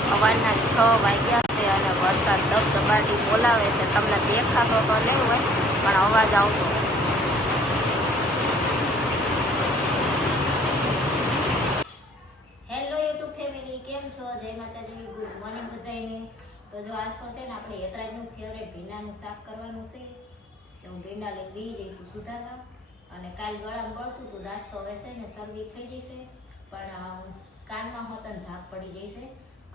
સવારના છ વાગ્યા છે અને વરસાદ દબદબાટી બોલાવે છે. તમને દેખાતો તો નહીં હોય, પણ અવાજ આવતો હશે. હેલો યુટ્યુબ ફેમિલી કેમ છો? જય માતાજી ગુડ મોર્નિંગ બધાને તો જો આજ છે ને આપણે યતરાજનું ફેવરેટ ભીંડાનું શાક કરવાનું છે. હું ભીંડા બેસી જઈશું સુધારવા. અને કાલ ગળામાં બળતું હતું દાસ તો હવે છે ને શરદી થઈ જશે. પણ કાનમાં હોતન ધાક પડી જશે.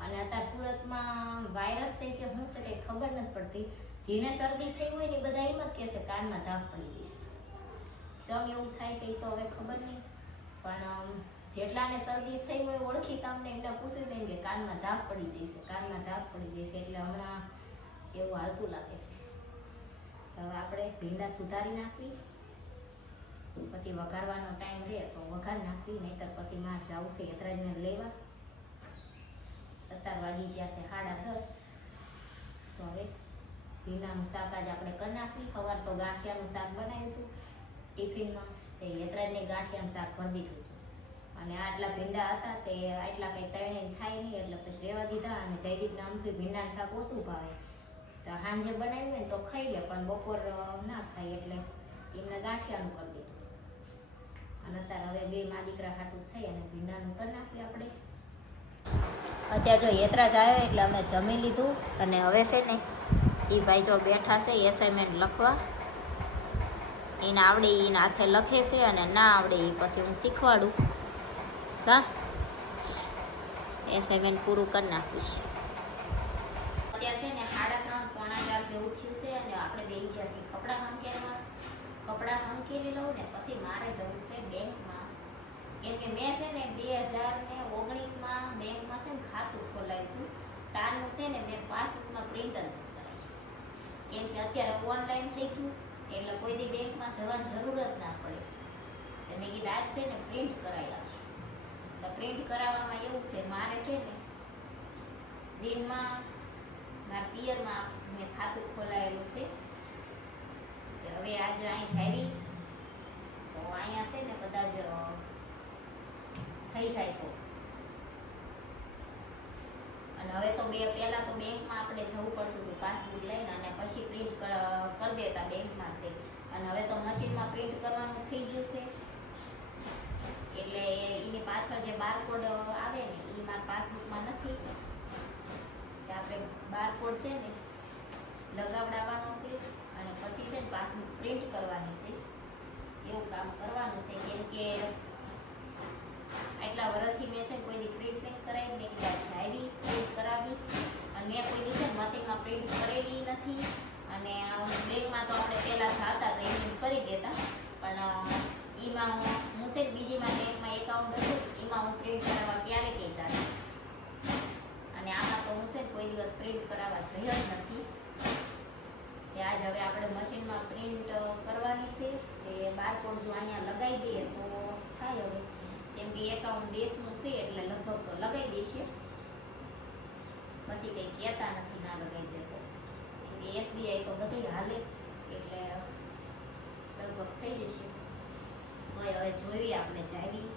અને અત્યારે સુરતમાં વાયરસ છે કે શું છે કંઈ ખબર નથી પડતી. જેને શરદી થઈ હોય ને બધા એમ જ કહેશે કાનમાં ધાક પડી જશે ચમ એવું થાય છે એ તો હવે ખબર નહીં. પણ જેટલાને શરદી થઈ હોય ઓળખી તમને એમને પૂછ્યું ને કે કાનમાં ધાક પડી જશે કાનમાં ધાક પડી જશે એટલે હમણાં એવું હાલતું લાગે છે. હવે આપણે ભીંડા સુધારી નાખી. પછી વઘારવાનો ટાઈમ રહે તો વઘાર નાખવી નહીતર પછી માર જવું છે યતરાજને લેવા. અત્યાર વાગી ગયા છે સાડા દસ. તો હવે ભીંડાનું શાક આજ આપણે કરી નાખી. સવાર તો ગાંઠિયાનું શાક બનાવ્યું હતું ટિફિનમાં. તે યતરાજને ગાંઠિયાનું શાક ભરી દીધું અને આટલા ભીંડા હતા તે આટલા કંઈ તૈણે થાય નહીં, એટલે પછી રહેવા દીધા અને જયદીપને આમથી ભીંડાનું શાક ઓછું ભાવે. તો સાંજે બનાવ્યું ને તો ખાઈ લે, પણ બપોર ના ખાય એટલે એમને ગાંઠિયાનું કરી દીધું. અને અત્યારે હવે બે મા દીકરા હાટું થઈ અને ભીંડાનું કરી નાખીએ આપણે. અત્યારે જો યતરાજ આવ્યો એટલે અમે જમી લીધું અને હવે છે ને એ ભાઈ જો બેઠા છે એસાઇનમેન્ટ લખવા. એને આવડે એના હાથે લખે છે અને ના આવડે એ પછી હું શીખવાડું. હા? એસાઇનમેન્ટ પૂરું કરી નાખીશ. અત્યારે છે ને સાડા ત્રણ, પોણા ચાર જેવું થયું છે અને આપણે બે ગયા છીએ કપડાં હંકેલવા. કપડાં લઉં ને પછી મારે જવું છે બેંકમાં. કેમ કે મેં છે ને બે હજાર ને ઓગણીસમાં બેંકમાં છે ને ખાતું ખોલાવ્યું તારનું છે ને મેં પાસબુકમાં પ્રિન્ટ જ કરાવી કેમ કે અત્યારે ઓનલાઈન થઈ ગયું, એટલે કોઈ દી બેંકમાં જવાની જરૂર જ ના પડે. એટલે મેં કીધું, આજ છે ને પ્રિન્ટ કરાવી આપીશ. તો પ્રિન્ટ કરાવવામાં એવું છે, મારે છે ને દિનમાં મારા પિયરમાં મેં ખાતું ખોલાયેલું છે. હવે આજે અહીં જાવી તો અહીંયા છે ને કદાચ જ થઈ જાય તો અને હવે તો બે પહેલા તો બેંકમાં આપણે જવું પડતું હતું પાસબુક લઈને અને પછી પ્રિન્ટ કરી દેતા બેંકમાં તે અને હવે તો મશીનમાં પ્રિન્ટ કરવાનું થઈ ગયું છે. એટલે એની પાછળ જે બારકોડ આવે ને એ મારા પાસબુકમાં નથી. આપણે બારકોડ છે ને, લગાવડાવવાનો છે અને પછી છે ને પાસબુક પ્રિન્ટ કરવાની છે. એવું કામ કરવાનું છે. કેમ કે આટલા વર્ષથી મેં છે કોઈ પ્રિન્ટ નહીં કરાવી, મેં કીધા જાવી પ્રિન્ટ કરાવી. અને મેં કોઈ દિવસે મશીનમાં પ્રિન્ટ કરેલી નથી. અને બેંકમાં તો આપણે પહેલાં જાતા તો એમ કરી દેતા. પણ એમાં હું હું ને બીજીમાં બેંકમાં એકાઉન્ટ હતું, એમાં હું પ્રિન્ટ કરાવવા ક્યારે કંઈ જાતી. અને આમાં તો હું છે કોઈ દિવસ પ્રિન્ટ કરાવવા જઈ જ નથી. તે આજ હવે આપણે મશીનમાં પ્રિન્ટ કરવાની છે. તે બારકોડ જો અહીંયા લગાવી દઈએ તો થાય હવે. કેમ કે એકાઉન્ટ દેશનું છે એટલે લગભગ તો લગાવી દેશે. પછી કંઈ કહેતા નથી, ના લગાવી દેતો. એસબીઆઈ તો બધી હાલે, એટલે લગભગ થઈ જશે. તોય હવે જોઈએ આપણે જાવી.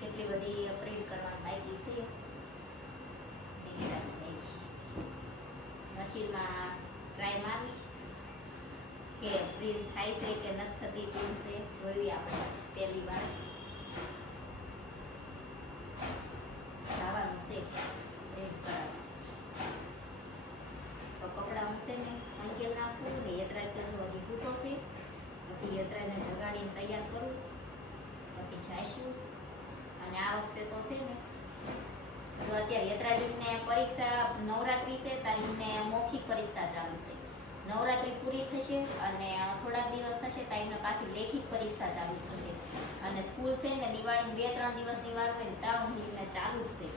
કેટલી બધી પ્રિન્ટ કરવાની બાકી છે. મશીનમાં ટ્રાય મારી, કે પ્રિન્ટ થાય છે કે નથી થતી છે. જોયું આપણે પછી પહેલી વાર ખાવાનું છે. પ્રિન્ટ કરાવવા તો કપડાં ને અંકેલ નાખવું ને યત્રાય કરજો, હજી પૂતો છે. પછી યત્રાયને જગાડીને તૈયાર કરું. પછી જઈશું. અને આ વખતે તો છે ને તો અત્યારે યત્રાજીને પરીક્ષા નવરાત્રી છે ત્યારે એમને મૌખિક પરીક્ષા ચાલુ છે. નવરાત્રી પૂરી થશે અને થોડાક દિવસ થશે તો એમને પાછી લેખિત પરીક્ષા ચાલુ થશે. અને સ્કૂલ છે ને દિવાળી બે ત્રણ દિવસની વાર હોય ને, ત્યાં સુધી ચાલુ જ છે.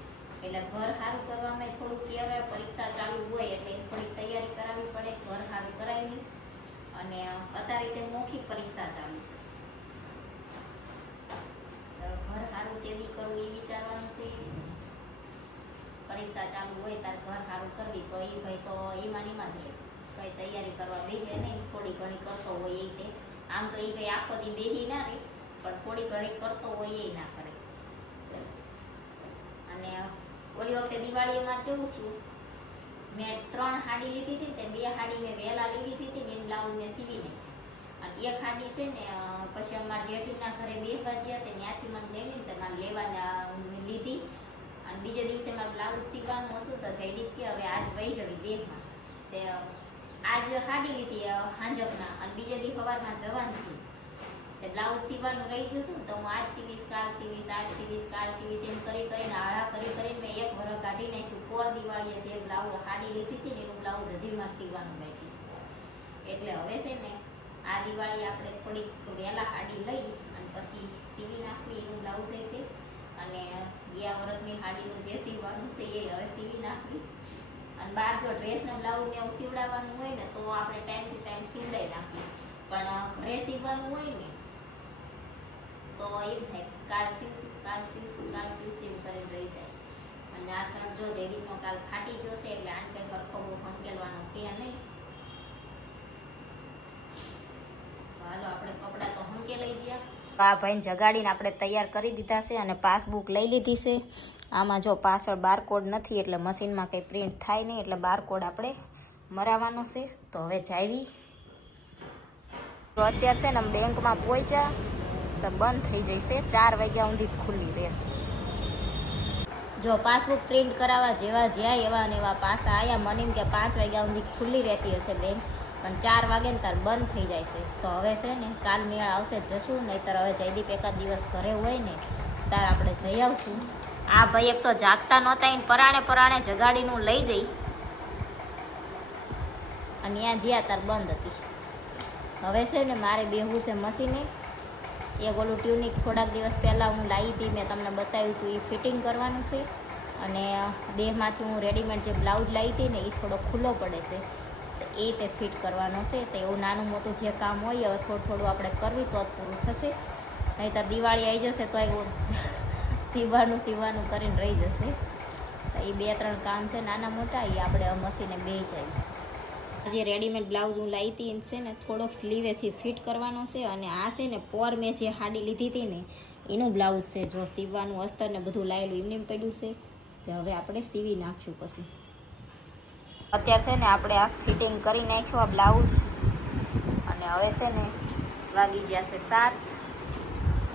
એટલે ઘર સારું કરવામાં થોડુંક કહેવાય, પરીક્ષા ચાલુ હોય એટલે થોડી તૈયારી કરાવવી પડે, ઘર સારું કરાવી અને અત્યારે તે મૌખિક પરીક્ષા ચાલુ છે. ઘર સારું ચેવી કરવું એ વિચારવાનું છે. પરીક્ષા ચાલુ હોય ત્યારે ઘર સારું કરવી, તો એ ભાઈ તો એમાં એમાં જ રહે. કઈ તૈયારી કરવા બેસે નહીં, થોડી ઘણી કરતો હોય એ તે. આમ તો એ કઈ આખો દી બેહી ના રે પણ થોડી ઘણી કરતો હોય એ ના કરે. અને ઓલી વખતે દિવાળીમાં કેવું છું મેં ત્રણ હાડી લીધી હતી તે બે હાડી મેં વહેલા લીધી હતી ને એનું બ્લાઉઝ મેં સીવી અને એક હાડી છે ને પછી અમારા જેઠીના ઘરે બે ગયા હતી ત્યાંથી મને લેવી ને મારે લેવાના લીધી. અને બીજે દિવસે મારું બ્લાઉઝ સીવવાનું હતું તો જયદીપ કે હવે આજ વહી જવી દેહમાં. તે આજ હાડી લીધી હાંજકના અને બીજે દી સવારમાં જવાનું છે તે બ્લાઉઝ સીવવાનું રહી ગયું હતું તો હું આજ સીવીશ, કાલ સીવીશ, આજ સીવીશ, કાલ સીવીશ એમ કરી કરીને આળા કરી કરીને મેં એક વરસ કાઢી નાખ્યું. પોર દિવાળીએ જે બ્લાઉઝ હાડી લીધી હતી ને એનું બ્લાઉઝ હજી મારે સીવવાનું બાકી છે. એટલે હવે છે ને આ દિવાળી આપણે થોડીક વહેલા હાડી લઈ અને પછી સીવી નાખવી એનું બ્લાઉઝ એ તે. અને ગયા વર્ષની હાડીનું જે સીવવાનું છે એ હવે સીવી નાખવી. અને બહાર જો ડ્રેસના બ્લાઉઝ ને એવું સીવડાવવાનું હોય ને તો આપણે ટાઈમ ટુ ટાઈમ સીવડાવી નાખીએ. પણ ઘરે સીવવાનું હોય ને, તો એમ થાય કાલ સીવશું કાલ સીવશું કાલ સીવશું એવું કરીને રહી જાય. અને આ શર્ટ જો રીતનો કાલ ફાટી જશે એટલે આને કંઈ સરખો બહુ હંકેલવાનો છે નહીં. હાલો, આપણે કપડાં તો હંકે લઈ ગયા. આ ભાઈને જગાડીને આપણે તૈયાર કરી દીધા છે અને પાસબુક લઈ લીધી છે. આમાં જો પાછળ બારકોડ નથી એટલે મશીનમાં કંઈ પ્રિન્ટ થાય નહીં એટલે બારકોડ આપણે મરાવવાનો છે. તો હવે જાવી અત્યારે છે ને બેંકમાં પહોંચ્યા તો બંધ થઈ જશે ચાર વાગ્યા સુધી ખુલ્લી રહેશે. જો પાસબુક પ્રિન્ટ કરાવવા જેવા જ્યાં એવા ને એવા પાસા આવ્યા મને એમ કે પાંચ વાગ્યા સુધી ખુલ્લી રહેતી હશે બેંક. પણ ચાર વાગે ને તાર બંધ થઈ જાય છે. તો હવે છે ને કાલ મેળ આવશે જશું, નહીંતર હવે જયદીપ એકાદ દિવસ ઘરે હોય ને, તાર આપણે જઈ આવશું. આ ભાઈ એક તો જાગતા નહોતા એને પરાણે પરાણે જગાડીનું લઈ જઈ. અને ત્યાં જ્યાં તાર બંધ હતી. હવે છે ને મારે બેહવું છે મશીને. એક ઓલું ટ્યુનિક થોડાક દિવસ પહેલાં હું લાવી હતી, મેં તમને બતાવ્યું હતું, એ ફિટિંગ કરવાનું છે. અને દેહમાંથી હું રેડીમેડ જે બ્લાઉઝ લાવી હતી ને, એ થોડો ખુલ્લો પડે છે. એ તે ફિટ કરવાનો છે. તો એવું નાનું મોટું જે કામ હોય હવે થોડું થોડું આપણે કરવી તો જ પૂરું થશે. નહીંતર દિવાળી આવી જશે તો સીવવાનું સીવવાનું કરીને રહી જશે. એ બે, ત્રણ કામ છે નાના મોટા એ આપણે આ મશીને બે જાય. જે રેડીમેડ બ્લાઉઝ હું લાવી હતી છે ને, થોડોક સ્લીવેથી ફિટ કરવાનો છે અને આ છે ને, પોર મેં જે હાડી લીધી હતી ને, એનું બ્લાઉઝ છે. જો સીવવાનું, અસ્તર ને બધું લાવેલું એમને એમ પડ્યું છે. તો હવે આપણે સીવી નાખશું પછી. અત્યારે છે ને, આપણે આ ફિટિંગ કરી નાખ્યું, આ બ્લાઉઝ અને હવે છે ને, વાગી ગયા છે સાત.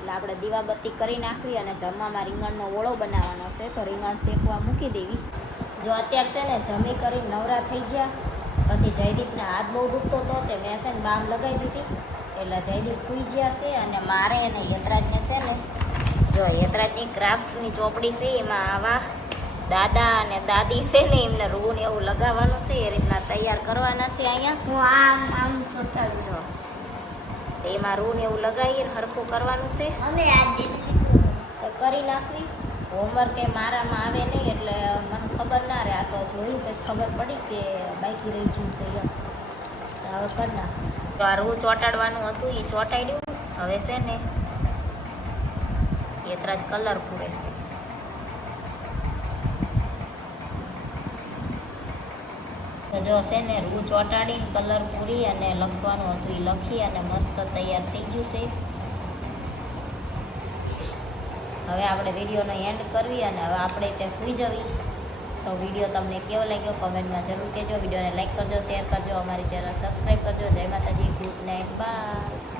એટલે આપણે દીવાબત્તી કરી નાખવી અને જમવામાં રીંગણનો ઓળો બનાવવાનો છે. તો રીંગણ શેકવા મૂકી દેવી. જો અત્યારે છે ને જમી કરી નવરા થઈ ગયા, પછી જયદીપને હાથ બહુ દુખતો હતો તે મેં છે ને બામ લગાવી દીધી. એટલે જયદીપ કૂઈ ગયા છે અને મારે અને યતરાજને છે ને, જો યતરાજની ક્રાફ્ટની ચોપડી છે એમાં આવા દાદા અને દાદી છે ને એમને રૂન એવું લગાવવાનું છે, એ રીતના તૈયાર કરવાના છે અહીંયા. હું આમ આમ સોટાવી તો એમાં રૂ ને એવું લગાવીને હરખું કરવાનું છે. તો કરી નાખવી. હોમવર્ક એ મારામાં આવે નહીં એટલે મને ખબર ના રહે. આ તો જોયું પછી ખબર પડી કે બાકી રહી ગયું છે એમ. હવે કરી નાખવી. તો આ રૂ ચોંટાડવાનું હતું એ ચોંટાડ્યું. હવે છે ને જ કલર પૂરે છે. જો છે ને રૂ ચોંટાડીને કલર પૂરી અને લખવાનું હતું એ લખી અને મસ્ત તૈયાર થઈ ગયું છે. હવે આપણે વિડીયોનો એન્ડ કરવી અને હવે આપણે તે સુઈ જવી. તો વીડિયો તમને કેવો લાગ્યો કમેન્ટમાં જરૂર કહેજો. વિડીયોને લાઇક કરજો શેર કરજો, અમારી ચેનલ સબસ્ક્રાઈબ કરજો. જય માતાજી ગુડ નાઇટ બાય